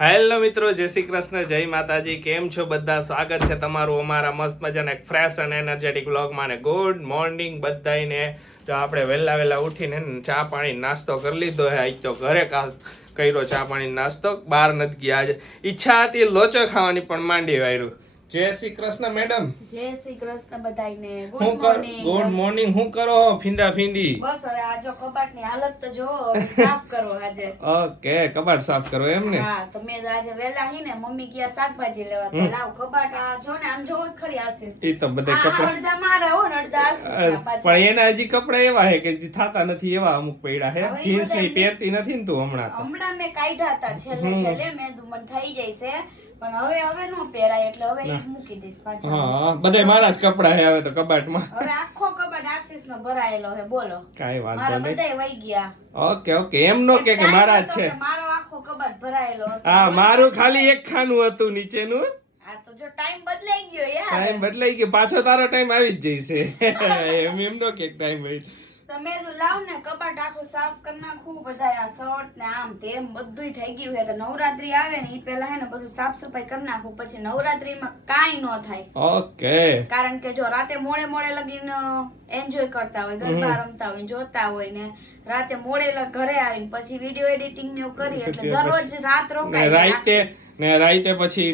Hello મિત્રો, જય શ્રી કૃષ્ણ, જય માતાજી. કેમ છો બધા? સ્વાગત છે તમારું અમારા મસ્ત મજાના એક ફ્રેશ અને એનર્જેટિક વ્લોગમાં. ને ગુડ મોર્નિંગ બધાને. જો આપણે વહેલા ઉઠીને ચા પાણી નાસ્તો કરી લીધો હે. આજ તો ઘરે કર્યો ચા પાણી નાસ્તો, બહાર નથી ગયા. આજે ઈચ્છા હતી લોચો ખાવાની પણ માંડી વાયરું. જય શ્રી કૃષ્ણ મેડમ. જય શ્રી કૃષ્ણ બધાયને. Good morning. હું કરો ફીંડા ફીંડી? બસ હવે આ જો કબાટની હાલત તો જો સાફ કરો આજે. ઓકે, કબાટ સાફ કરો એમ ને? હા, તો મેં આજે વેલા હી ને મમ્મી ગયા શાકભાજી લેવા, તો લાવ કબાટ આ જો ને આમ જો ખરી આશીષ. ઈ તો બધા કપડા અડધા મારા હો ને અડધા આશીષના પાછા. પણ એના હજી કપડા એવા હે કે જે થાતા નથી, એવા અમુક પડ્યા હે. જીન્સ ની પહેરતી નથી ને તું હમણાં મેં કાઢ્યા હતા છેલ્લે મેં મને થઈ જાય છે, પણ હવે નો પહેરાય એટલે હવે ઈ મૂકી દઈશ પાછા. હા, બધા મારા જ કપડા હે હવે તો કબાટમાં. હવે આખો કબાટ આશીષ નો ભરાયેલો હે. બોલો, કાઈ વાંધો મારા નહીં. બધાય વઈ ગયા. ઓકે એમ નો કે મારા જ છે. મારો આખો કબાટ ભરાયેલો હતો. હા, મારું ખાલી એક ખાનું હતું નીચેનું. આ તો જો ટાઈમ બદલાઈ ગયો યાર. ટાઈમ બદલાઈ ગયો, પાછો તારો ટાઈમ આવી જ જશે. એમ નો કે ટાઈમ હોય. તમે તો લાવ ને કબાટ આખું સાફ કરી નાખું. બધા આ શર્ટ ને આમ તેમ બધુંય થઈ ગયું હે. તો નવરાત્રી આવે ને ઈ પહેલા હે ને બધું સાફ સફાઈ કરી નાખું, પછી નવરાત્રીમાં કાઈ નો થાય. ઓકે. કારણ કે જો રાતે મોડે લગીને એન્જોય કરતા હોય, ગરબા રમતા હોય, જોતા હોય ને રાતે મોડે ઘરે આવીને પછી વિડિયો એડિટિંગ ને એવું કરી એટલે દરરોજ રાત રોકાય. રાતે પછી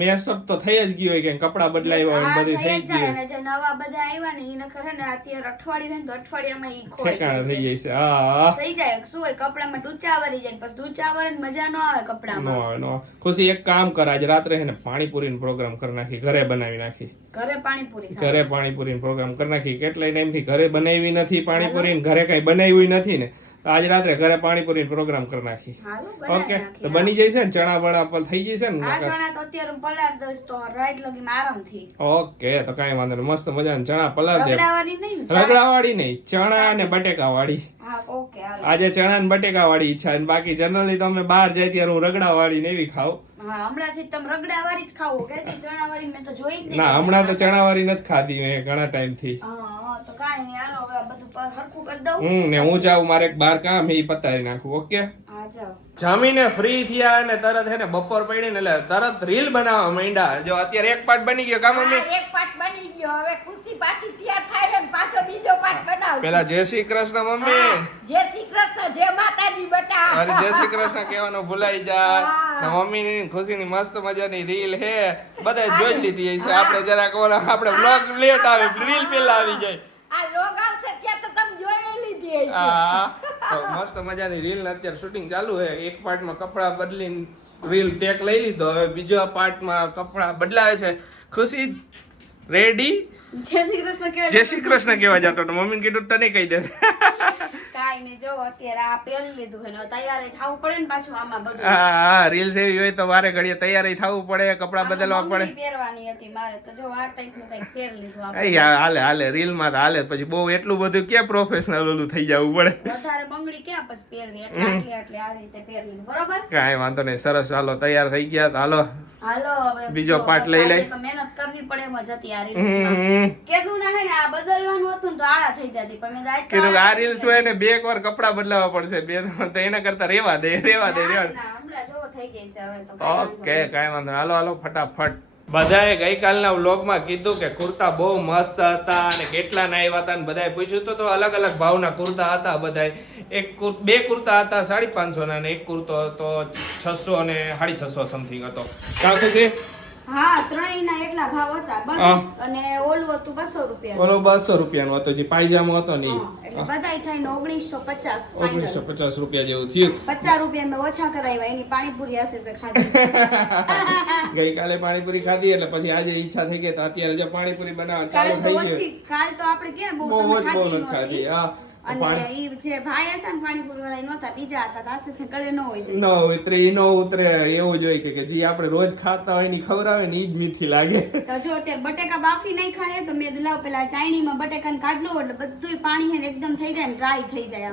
મેસઅપ તો થઈ જ ગયો હોય કે કપડા બદલાવ્યા હોય બધી થઈ ગયું. અને જે નવા બધા આવ્યા ને ઈ નખર હે ને અત્યારે અઠવાડિયું હે તો અઠવાડિયામાં ઈ ખોઈ ઠેકાણા થઈ જાય છે. હા, થઈ જાય. શું હોય, કપડામાં ડૂચા વરી જાય, પછી ડૂચા વરે ને મજા ન આવે કપડામાં. નો ખુશી એક કામ કર, આજ રાત્રે હે ને પાણીપુરીનો પ્રોગ્રામ કરી નાખી, ઘરે બનાવી નાખી. ઘરે પાણીપુરી ઘરે પાણીપુરીનો પ્રોગ્રામ કરી નાખી. કેટલાય ટાઈમથી ઘરે બનાવી નથી પાણીપુરી, ઘરે કઈ બનાવ્યું નથી ને આજ રાત્રે ઘરે પાણીપુરીનો પ્રોગ્રામ કરી નાખી. ઓકે, તો બની જશે ને? ચણા બણા પર થઈ જશે ને? આ ચણા તો અત્યારે પલાળ દઈશ તો રાઈટ લગીને આરામથી. ઓકે, તો કાઈ વાંધો નહીં. મસ્ત મજાના ચણા પલાળ દે. રગડાવાળી નહીં, રગડાવાળી નહીં, ચણા અને બટેકા વાળી. હા, ઓકે. આજે ચણા અને બટેકા વાળી ઈચ્છા, અને બાકી જનરલી તો અમે બહાર જાય ત્યારે હું રગડા વાળી ને એવી ખાવ. હા, હમણાંથી તમે રગડાવાળી જ ખાવું કે ચણા વાળી મેં તો જોઈ જ નહીં. ના, હમણાં તો ચણા વાળી નથી ખાધી મેં ઘણા ટાઈમ થી. હા, તો કાઈ નહીં, હાલો હવે બધું હરખું કરી દઉં. ને હું જાઉં, મારે એક બાર કામ એ પતાવી નાખું. ઓકે, હા, જાઓ. જમીને ફ્રી થયા અને તરત હે ને બપોર પડી ને એટલે તરત રીલ બનાવવા માંડ્યા. જો અત્યારે એક પાર્ટ બની ગયો. કામ હા, એક પાર્ટ બની ગયો. હવે ખુશી પાછી તૈયાર થાય છે ને પાછો બીજો પાર્ટ બનાવશે. પેલા જય શ્રી કૃષ્ણ મમ્મી. જય શ્રી કૃષ્ણ, જય માતાજી બેટા. અરે જય શ્રી કૃષ્ણ કહેવાનું ભૂલાઈ જાય. મમ્મી ખુશીની મસ્ત મજાની રીલ હે, બધા જોઈ લીધી છે. આપણે જરાક આપણે વ્લોગ લેટ આવે, રીલ પેલા આવી જાય. આ લોગ આવશે ત્યાં તો તમે જોઈ લીધી હશે. હા, તો મસ્ત મજાની રીલ ને અત્યારે શૂટિંગ ચાલુ છે. એક પાર્ટમાં કપડા બદલીને રીલ ટેક લઈ લીધો, હવે બીજા પાર્ટમાં કપડા બદલાવે છે. ખુશી રેડી? જય શ્રી કૃષ્ણ કહેવા. જય શ્રી કૃષ્ણ કહેવા જતો, મમ્મીને કીધું તને કહી દે. કાઈ નહીં, જો અત્યારે આ પહેરી લીધું છે ને તૈયાર થવું પડે ને પાછું આમાં બધું. હા, રીલ્સ એવી હોય તો વારે ઘડીએ તૈયાર થવું પડે, કપડા બદલવા પડે. પહેરવાની હતી મારે તો જો આ ટાઈપનું કંઈક પહેરી લીધું આપણે. હાલે રીલમાં તો હાલે. પછી બહુ એટલું બધું ક્યાં પ્રોફેશનલ ઓલું થઈ જવું પડે. વધારે બંગડી ક્યાં પછી પહેરવી, એટલે આટલી આ રીતે પહેરવી. બરોબર, કાંઈ વાંધો નહીં. સરસ, હાલો તૈયાર થઈ ગયા. હાલો હવે બીજો પાર્ટ લઈ લઈ. મહેનત કરવી પડે એમ જ હતી આ રીલ્સમાં. કેદું ના હે ને આ બદલવાનું હતું ને તો આડા થઈ જતી, પણ મેં આજ કીધું આ રીલ્સ હોય ને બે એક વાર કપડા બદલાવા પડશે, બે ત્રણ, તો એના કરતા રેવા દે. હમણાં જો થઈ ગઈ છે હવે તો. ઓકે, કાંઈ વાંધો નહીં. હાલો ફટાફટ. બધાએ ગઈકાલના વ્લોગમાં કીધું કે કુર્તા બહુ મસ્ત હતા અને કેટલા ના આવ્યા હતા, અને બધાએ પૂછ્યું તો અલગ અલગ ભાવના કુર્તા હતા. બધાએ બે કુર્તા હતા 550 ના, અને એક કુર્તો હતો 600 અને 650 સમથિંગ હતો. કાં સુધી? હા, ત્રણેયના એટલા ભાવ હતા બંને. અને ઓલું હતું 200 રૂપિયા. ઓલો 200 રૂપિયાનો હતો, જે પાયજામો હતો ને એટલે બધાય થઈને 1950 1950 રૂપિયા જેવું થયું. 50 રૂપિયા મેં ઓછા કરાવ્યા. એની પાણીપુરી હશે છે ખાધી. ગઈકાલે પાણીપુરી ખાધી એટલે પછી આજે ઈચ્છા થઈ ગઈ, તો અત્યારે જે પાણીપુરી બનાવવા ચાલુ થઈ ગયું. કાલ તો આપણે ક્યાં બહુ ખાધી. હા, અને ઈ જે ભાઈ હતા ને પાણીપુરી વાળા નહોતા, બીજા હતા. આશીષ ને ગળે ન હોય ન ઉતરે એવું જ હોય કે જે આપણે રોજ ખાતા હોય ની ખવડાવે ને ઈ જ મીઠી લાગે. તો જો અત્યારે બટેકા બાફી નહીં ખાય તો મેં દુલાવ પેલા ચાઈનીમાં બટેકાને કાઢલો એટલે બધું પાણી હે ને એકદમ થઈ જાય ને ડ્રાય થઈ જાય.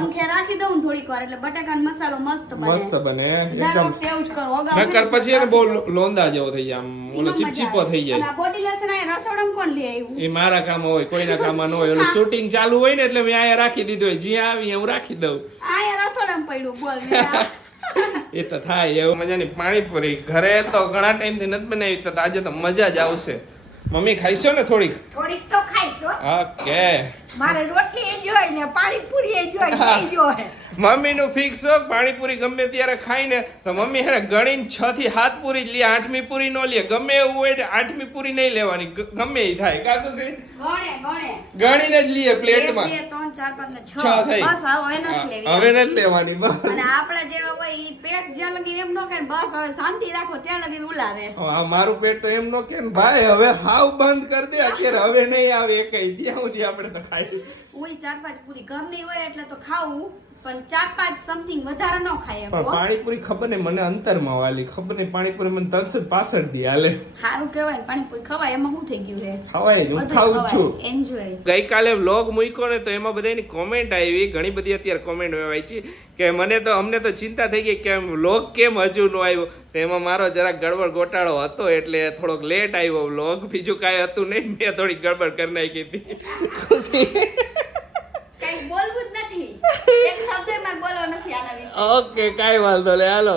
પંખે રાખી દઉં થોડીક વાર એટલે બટેકાનો મસાલો મસ્ત બને. દર વખતે એવું જ કરો. નકર પછી એને બહુ લોંદા જેવો થઈ જાય, આમ ઓલો ચીપચીપો થઈ જાય. અને બોડી લેસન આ રસોડામાં કોણ લે આવ્યું? એ મારા કામ હોય, કોઈના કામમાં ન હોય. ઓલું શૂટિંગ ચાલુ હોય ને એટલે મેં આયા રાખી દીધું હોય, જ્યાં આવી હું રાખી દઉં. આયા રસોડામાં પડ્યું. બોલ એ તો થાય એવું. મજાની પાણીપુરી ઘરે તો ઘણા ટાઈમથી નથી બનાવી, તો આજે તો મજા જ આવશે. મમ્મી ખાઈશો ને થોડીક? થોડીક તો ખાઈશ હો. ઓકે. મારે રોટલી એ જોઈએ ને પાણીપુરી એ જોઈએ એ જોઈએ. મમ્મીનું ફિક્સ હો, પાણીપુરી ગમે ત્યારે ખાઈને તો મમ્મી હે ને ગણીને 6 થી 7 પૂરી જ લે, 8મી પૂરી નો લે. ગમે એવું હોય ને 8મી પૂરી નહીં લેવાની, ગમે એ થાય. કાકુ છે ગણીને જ લે પ્લેટમાં. 1 2 3 4 5 ને 6 થઈ. બસ હવે નથી લેવી. હવે નથી લેવાની બસ. અને આપડા જેવા હોય ઈ પેટ જ્યાં લગી એમ નો કે બસ હવે શાંતિ રાખો ત્યાં લગી ઉલાવે. હા, મારું પેટ તો એમ નો કે ને ભાઈ હવે હાવ બંધ કરી દે અત્યારે, હવે નહીં આવે એકઈ. ત્યાં સુધી આપણે તો ખાઈ. હું 4 5 પૂરી ઘરની હોય એટલે તો ખાવું, પણ 4 5 સમથિંગ વધારે ન ખાય. પણ પાણીપુરી ખબર નહીં મને અંતરમાં વાલી, ખબર નહીં પાણીપુરી મને 365 દી હાલે. સારું કહેવાય ને પાણીપુરી ખવાય, એમાં શું થઈ ગયું છે? ખવાય જ, હું ખાઉં છું. એન્જોય. ગઈકાલે વ્લોગ મૂક્યો ને તો એમાં બધાની કોમેન્ટ આવી, ઘણી બધી અત્યારે કોમેન્ટ વાંચી કે અમને તો ચિંતા થઈ ગઈ કે વ્લોગ કેમ હજુ નો આવ્યો. તો એમાં મારો જરાક ગડબડ ગોટાળો હતો એટલે થોડોક લેટ આવ્યો વ્લોગ, બીજું કાંઈ હતું નહીં. મેં થોડી ગડબડ કરી નાખી હતી. ખુશી કઈ બોલવું જ નથી, એક શબ્દ મારે બોલવો નથી આના વિશે. ઓકે, કાંઈ વાંધો નહીં, હાલો.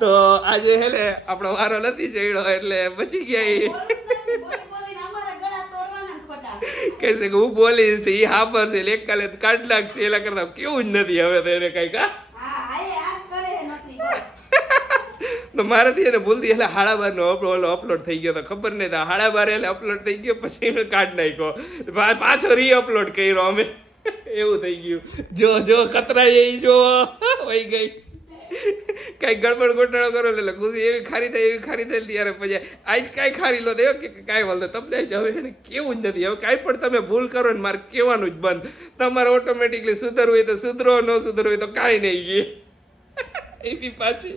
તો આજે હે ને આપણો વારો નથી ચડ્યો એટલે બચી ગયા. બોલવું જ નથી, બોલીને અમારા ગળા તોડવાના ને ખોટા. કહે છે કે હું બોલીશ એ હા પરશે, એક કાલે કાઢ નાખશે, એલા કરતા કેવું જ નથી હવે તો એને કઈ. કા હા એ આજ કરે નથી બસ. તો મારાથી એને ભૂલતી એટલે 12:30 અપલોડ થઈ ગયો તો ખબર નહીં, તો 12:30 એટલે અપલોડ થઈ ગયો, પછી એને કાઢ નાખ્યો, પાછો રીઅપલોડ કર્યો અમે. એવું થઈ ગયું. જો કતરાય એ જો વહી ગઈ. કઈ ગડબડ ગોટાળો કરો એટલે ખુશી એવી ખારી થાય ત્યારે પછી આજ કાંઈ ખારી લો દે કે કાંઈ વાંધો તમને જ હવે એને કેવું જ નથી. હવે કાંઈ પણ તમે ભૂલ કરો ને મારે કહેવાનું જ બંધ. તમારે ઓટોમેટિકલી સુધરવું હોય તો સુધરો, ન સુધરવું હોય તો કાંઈ નહીં ગઈ. એવી પાછી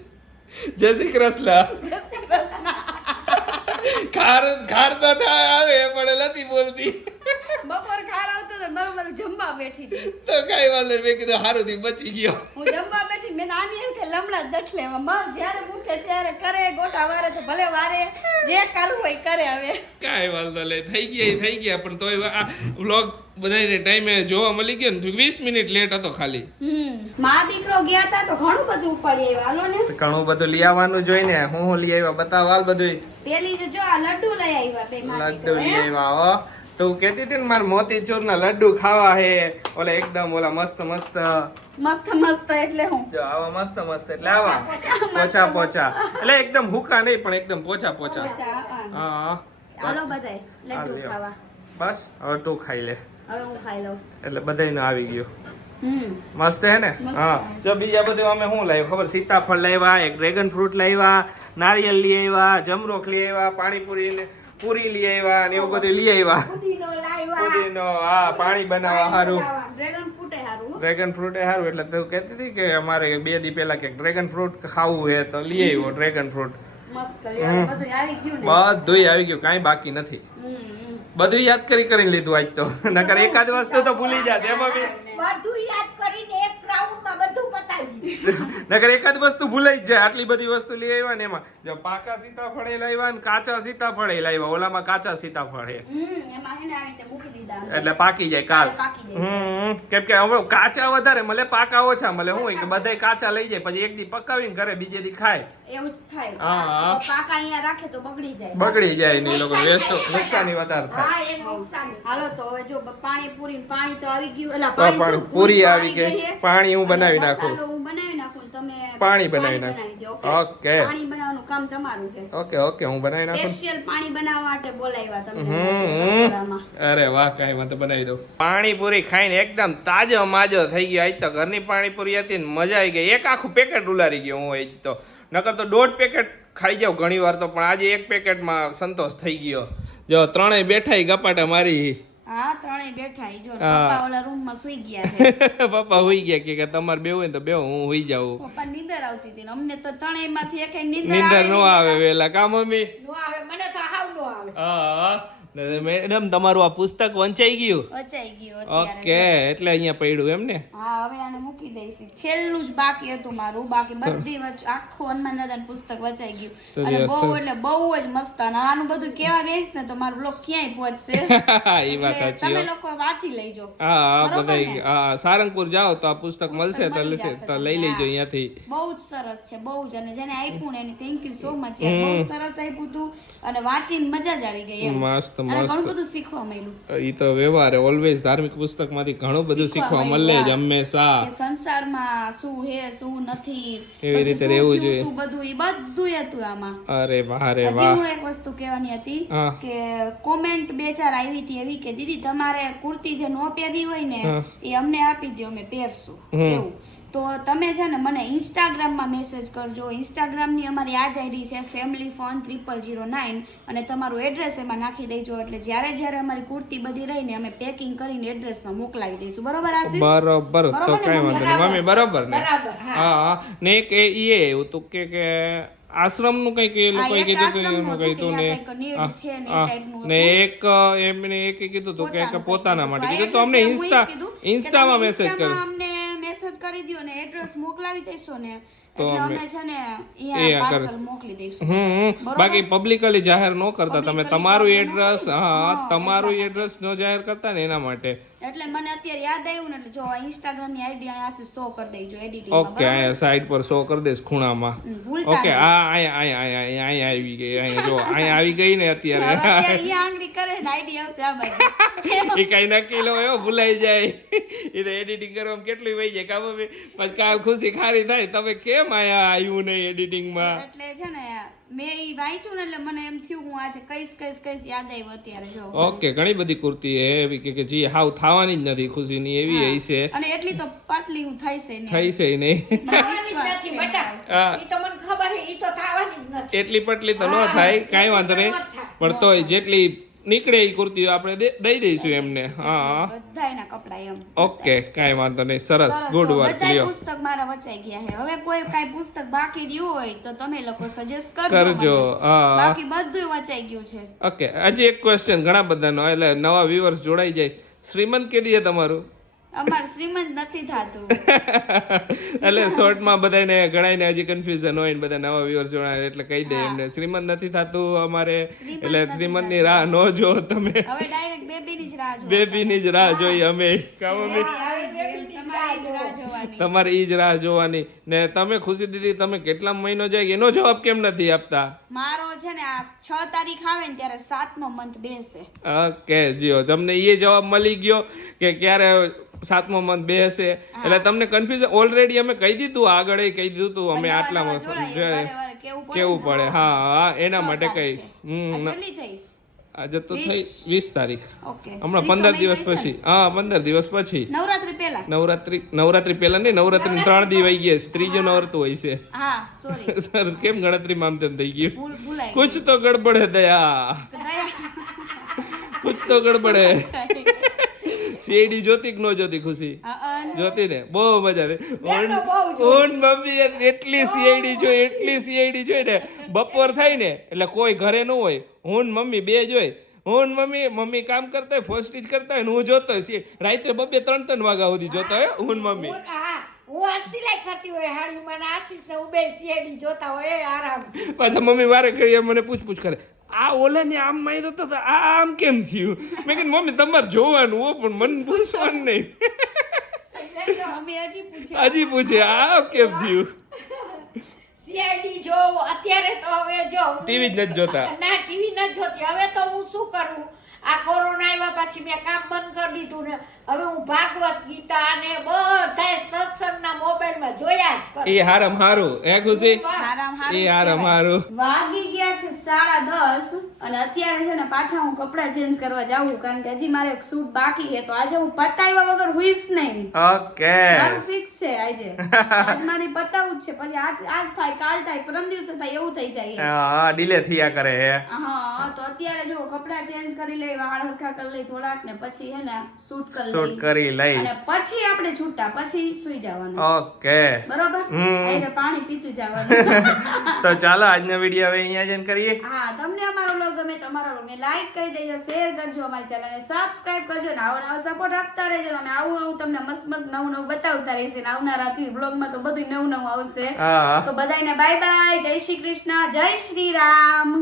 જય શ્રી કૃષ્ણ. ખાર તો આવે પણ નથી બોલતી. બપોર ખાર આવતો તો બરોબર જમવા બેઠી હતી, તો કાંઈ વાંધો નહીં. મેં કીધું હારું થી બચી ગયો. હું જમવા બેઠી, મેં નાની એમ કે લમણા દઠલે માં જ્યારે મૂકે ત્યારે કરે, ગોટા વારે તો ભલે વારે, જે કરવું હોય કરે. હવે કાંઈ વાંધો નહીં, થઈ ગયા પણ તોય આ વ્લોગ બધાને ટાઈમે જોવા મળી ગયો ને. 20 મિનિટ લેટ હતો ખાલી. માં દીકરો ગયા હતા તો ઘણું બધું ઉપાડી આવ્યા. હાલો ને ઘણું બધું લઈ આવવાનું જોઈને હું લઈ આવ્યા બતાવ હાલ બધું. પેલી જો આ લડ્ડુ લઈ આવ્યા, બે માં લડ્ડુ લઈ આવ્યા. હો તું કહેતી હતી ને મારે મોતીચૂર ના લડ્ડુ ખાવા હે, ઓલા એકદમ ઓલા મસ્ત મસ્ત એટલે હું જો આવા મસ્ત એટલે આવા પોચા એટલે એકદમ હુકા નહીં પણ એકદમ પોચા. હા હાલો બધાય લડ્ડુ ખાવા. બસ હવે તું ખાઈ લે, હવે હું ખાઈ લઉં. એટલે બધાયનું આવી ગયું. મસ્ત હે ને? હા. જો બીજા બધું અમે શું લાવ્યા ખબર? સીતાફળ લાવ્યા, એક ડ્રેગન ફ્રૂટ લાવ્યા, નારિયેલ લઈ આવ્યા, જમરોખ લઈ આવ્યા, પાણીપુરી ને પૂરી લઈ આવ્યા ને એવું બધું લઈ આવ્યા. પુદીનો, હા, પાણી બનાવવા સારું. ડ્રેગન ફ્રૂટ એ સારું. એટલે તું કહેતી હતી કે અમારે 2 દી પહેલા કે ડ્રેગન ફ્રૂટ ખાવું છે તો લઈ આવ્યો ડ્રેગન ફ્રૂટ. બધું આવી ગયું, કાંઈ બાકી નથી. બધું યાદ કરીને લીધું આજ તો. નકર એકાદ વસ્તુ તો ભૂલી જાત એમાં બી. બધું યાદ કરીને એક રાઉન્ડમાં બધું પતાવી દીધું. નકર એકાદ વસ્તુ ભૂલાઈ જ જાય. આટલી બધી વસ્તુ લઈ આવ્યા ને એમાં જો પાકા સીતાફળ એ લાવ્યા ને કાચા સીતાફળ એ લાવ્યા. ઓલામાં કાચા સીતાફળ છે એટલે પાકી જાય કાલ. કેમ કે હવે કાચા વધારે મળે, પાકા ઓછા મળે. શું હોય કે બધાય કાચા લઈ જાય પછી એક દી પકાવીને ઘરે બીજે દી ખાય. એવું થાય. હા, પાકા અહીંયા રાખે તો બગડી જાય. બગડી જાય ને એ લોકો નુકસાની વધારે થાય. હા એ નુકસાન. હાલો તો હવે જો પાણી તો આવી ગયું. એલા પાણી પૂરી આવી ગઈ. પાણી હું બનાવી નાખું. હું બનાવી નાખું, તમે પાણી બનાવી નાખો. ઓકે, પાણી બનાવવાનું કામ તમારું છે. ઓકે હું બનાવી નાખું. સ્પેશિયલ પાણી બનાવવા માટે બોલાવ્યા તમને. અરે વાહ, કાંઈ વાંધો બનાવી દઉં. પાણીપુરી ખાઈને એકદમ તાજો માજો થઈ ગયો. આજ તો ઘરની પાણીપુરી હતી ને મજા આવી ગઈ. એક આખું પેકેટ ઉલારી ગયો હું આજ તો. નકર તો 1.5 પેકેટ ખાઈ જાવ ઘણી વાર તો, પણ આજે 1 પેકેટમાં સંતોષ થઈ ગયો. જો ત્રણેય બેઠા ગપાટા મારી. હા, ત્રણેય બેઠા. જો પપ્પા ઓલા રૂમમાં સુઈ ગયા છે. પપ્પા હુઈ ગયા કે તમારે બેવું હોય તો બેહો, હું હુઈ જાઉં. પપ્પા નીંદર આવતી હતી ને અમને તો ત્રણેયમાંથી એકે નીંદર નો આવે વેલા. કા મમ્મી? નો આવે, મને તો હાવ નો આવે. હા, મેડમ તમારું આ પુસ્તક વંચાઈ ગયું? વચાઈ ગયું અત્યારે. ઓકે, એટલે અહીંયા પડ્યું એમ ને? હા, હવે આને મૂકી દઈશ. છેલ્લું જ બાકી હતું મારું, બાકી બધી આખું હનુમાન દાદાનું પુસ્તક વચાઈ ગયું. અને બહુ એટલે બહુ જ મસ્ત. અને આનું બધું કેવા બેસ ને તો મારું બ્લોગ ક્યાંય પહોંચશે. એ વાત એટલે સાચી તમે હો. લોકો વાંચી લેજો. હા બરોબર બધા ને? હા સારંગપુર જાઓ તો આ પુસ્તક મળશે તો મળી લેશે જશે તો તમને. લઈ લેજો હા. અહીંયાથી. બહુ જ સરસ છે, બહુ જ. અને જેને આપ્યું ને એની થેન્ક યુ સો મચ યાર. બહુ સરસ આપ્યું હતું અને વાંચીને મજા જ આવી ગઈ એમ. મસ્ત અને ઘણું મસ્ત. બધું શીખવા મળ્યું ઈ તો વ્યવહાર ઓલવેઝ ધાર્મિક પુસ્તકમાંથી ઘણું બધું શીખવા શીખવા મળે જ મળ્યું, હંમેશા. કે સંસારમાં શું હે શું નથી, એવી રીતે બધું રહેવું શું જોઈએ. થયું તું, બધું ઈ બધું હતું આમાં. અરે વાહ રે હજી વાહ. હું એક વસ્તુ કહેવાની હતી હા. કે કોમેન્ટ 2-4 આવી હતી એવી કે દીદી તમારે કુર્તી જે નો પહેરી હોય ને હા. એ અમને આપી દો, અમે પહેરશું એવું. તો તમે છે ને મને ઇન્સ્ટાગ્રામમાં મેસેજ કરજો. ઇન્સ્ટાગ્રામની અમારી આ જ આઈડી છે family_fun0009 અને તમારું એડ્રેસ એમાં નાખી દેજો. એટલે જ્યારે અમારી કુર્તી બધી રહીને અમે પેકિંગ કરીને એડ્રેસમાં મોકલાવી દઈશું. બરોબર આશીષ? બરોબર, તો બરોબર ને, કઈ વાંધો નહીં મમ્મી, બરોબર ને? બરાબર, હા. હા ને એક એ એવું તો કે આશ્રમનું કંઈક એ હા, લોકોએ એક કીધું હતું આશ્રમનું એનું હતું કીધું કે ને આ કંઈક need છે ને એ હા. ટાઈપનું ને હતું. એક એમને એક કીધું હતું કે પોતાનું પોતાના કંઈક માટે હતું. કીધું તો અમને એટલે હું ઈ જ કીધું કે ઇન્સ્ટામાં તમે મેસેજ કર્યો. ઇન્સ્ટામાં અમને મેસેજ કરી દ્યો ને એડ્રેસ મોકલાવી દેશો ને તો એટલે અમે અમે છે ને એ અહીંયા કર- પાર્સલ મોકલી દઈશું. બરોબર. બાકી પબ્લિકલી જાહેર ન કરતા તમે Publicly તમારું તમે એડ્રેસ. મોકલી. હા હા, તમારું એટલા એડ્રેસ ન જાહેર કરતા ને એના માટે. એટલે મને અત્યારે યાદ આવ્યું ને એટલે જો ઇન્સ્ટાગ્રામ ની આઈડી અહીંયા શો કરી દેજો એડિટિંગમાં. ઓકે, અહીંયા સાઈડ પર શો કરી દઈશ ખૂણામાં. ભૂલતા ઓકે, નહીં. આ અહીંયા આવી ગઈ. અહીંયા જો અહીંયા આવી ગઈ ને હવે અત્યારે. અત્યારે અહીંયા આંગળી કરે ને આઈડી આવશે આ બાજુ. એ કઈ નક્કી લો એવો ભૂલાઈ જાય. એ તો એડિટિંગ કરવામાં કેટલી વહી જાય કામ પછી કામ ખુશી ખારી થાય તમે કેમ આયા આવ્યું નહીં એડિટિંગમાં. એટલે છે ને મેં ઈ વાંચ્યું ને એટલે મને એમ થયું હું આજે કઈશ યાદ આવ્યું અત્યારે જો. ઓકે, ઘણી બધી કુર્તી એવી કે જે હાવ થવાની જ નથી ખુશીની એવી હઈ છે. અને એટલી તો પાતળી હું થઈ છે ને થઈ છે નહીં. મને વિશ્વાસ છે નથી બટા. હા. ઈ તો મને ખબર છે, ઈ તો થવાની જ નથી. એટલી પટલી તો ન થાય, કાંઈ વાંધો નહીં. પણ તોય જેટલી નીકળે એ કુર્તીઓ આપણે દઈ દઈશું એમને. હા બધાયના કપડા એમ. ઓકે, કાંઈ વાંધો નહીં. સરસ, સરસ, ગુડ તો વર્ક બધાય લ્યો. પુસ્તક મારા વચાઈ ગયા છે. હવે કોઈ કાંઈ પુસ્તક બાકી રહ્યું હોય તો તમે લોકો સજેસ્ટ કરજો કરજો. મને. હા બાકી બધું વચાઈ ગયું છે. ઓકે, આજે એક ક્વેશ્ચન ઘણા બધાનો એટલે નવા વ્યુઅર્સ જોડાઈ જાય. શ્રીમંત કેદી છે તમારું? અમાર શ્રીમંત નથી થાતું. એટલે શોર્ટમાં બધાને ઘણાને હજી કન્ફ્યુઝન હોય ને બધા નવા વ્યુઅર્સ જોડાય એટલે કહી દે એમને શ્રીમંત નથી થતું અમારે. શ્રીમંત એટલે નથી શ્રીમંતની રાહ ન જો તમે. હવે ડાયરેક્ટ બેબીની જ રાહ જોવા. બેબીની જ રાહ જોઈએ અમે. કામ અમે આવી ગઈ એમ તમારી જ રાહ જોવાની. તમારે ઈ જ રાહ જોવાની. ને તમે ખુશી દીદી તમે કેટલા મહિનો જાય એનો જવાબ કેમ નથી આપતા? મારો છે ને આ 6 તારીખ આવે ને ત્યારે 7મો મંથ બેસે. ઓકે જીઓ, તમને એ જવાબ મળી ગયો કે ક્યારે 7મો મંથ બેસે. એટલે તમને કન્ફ્યુઝન ઓલરેડી અમે કહી દીધું, આગળ કહી દીધું અમે આટલામાં વારે કેવું પડે. હા હા, એના માટે કઈ કેટલી થઈ? આજે તો થઈ 20 તારીખ. ઓકે. હમણાં 15 દિવસ પછી. હા 15 દિવસ પછી. નવરાત્રી પહેલા. નવરાત્રી પહેલા નહીં, નવરાત્રી 3 દી વહી ગયા છે. ત્રીજો નવરાત્રું હોય છે. હા સોરી. સર કેમ ગણતરીમાં આમ તેમ થઈ ગયું? ભૂલાઈ કુછ તો ગડબડ હે દયા, કુછ તો ગડબડ હે. સીડી જોતી કે નો જોતી ખુશી? જોતી ને બહુ મજા આવે. ઓન મમ્મી એટલી સીઆઈડી જોઈ ને બપોર થાય ને એટલે કોઈ ઘરે ન હોય, હું મમ્મી બે જોઈ. હું મમ્મી કામ કરતા હોય, ફર્સ્ટ સ્ટીચ કરતા હોય ને હું જોતો હોય. રાત્રે 2-3 વાગ્યા સુધી જોતો હોય હું મમ્મી. હા, હું આ સિલાઈ કરતી હોય હાડીમાં ને આશીષ ને ઉબે સીઆઈડી જોતા હોય એ આરામ. પાછા મમ્મી વારે ઘડીએ મને પૂછ કરે, આ ઓલાને આમ માર્યો તો આ આમ કેમ થયું? મેં કીધું મમ્મી તમારે જોવાનું હો પણ મને પૂછવાનું નહીં. મમ્મી હજી પૂછે આ કેમ થયું? સીઆઈડી જોવ અત્યારે તો હવે જો TV જ નથી જોતા. ના ટીવી નથી જોતી. હવે તો હું શું કરું, આ કોરોના આવ્યા પછી મેં કામ બંધ કરી દીધું ને હવે હું ભાગવત ગીતા અને બધાય સત્સંગના મોબાઈલમાં જોયા જ કરું. એ હારમ હારું હે ખુશી? એ હારમ હારું. વાગી ગયા છે 10:30 અને અત્યારે છે ને પાછા હું કપડાં ચેન્જ કરવા જાઉં કારણ કે હજી મારે એક શૂટ બાકી છે તો આજે હું પતાવ્યા વગર હુઈશ નહીં. ઓકે, મારું ફિક્સ છે આજે. આજ મારી પતાવું જ છે, પછી આજ થાય, કાલ થાય, પરમ દિવસે થાય એવું થઈ જાય. હા ડીલે થયા કરે હે. હા તો અત્યારે જો કપડાં ચેન્જ કરી લઈ, વાળ હરખા કરી લઈ થોડાક ને પછી હે ને શૂટ કરી શૂટ કરી લઈશ. અને પછી આપણે આપણે છૂટા, પછી સુઈ જવાનું. ઓકે બરોબર? હમ. એટલે પાણી પીતું જવાનું. તો ચાલો આજનો વિડીયો હવે અહીંયા જઈને કરીએ. હા, તમને અમારો વ્લોગ ગમે તો અમારા વ્લોગને લાઈક કરી દેજો, શેર કરજો, અમારી ચેનલને સબસ્ક્રાઇબ કરજો ને આવો નવો સપોર્ટ આપતા રહેજો. અમે આવું તમને મસ્ત મસ્ત નવું નવું બતાવતા રહીશું ને આવનારા વ્લોગમાં તો બધું નવું નવું આવશે. હા તો બધાને બાય બાય, જય શ્રી કૃષ્ણ, જય શ્રી રામ.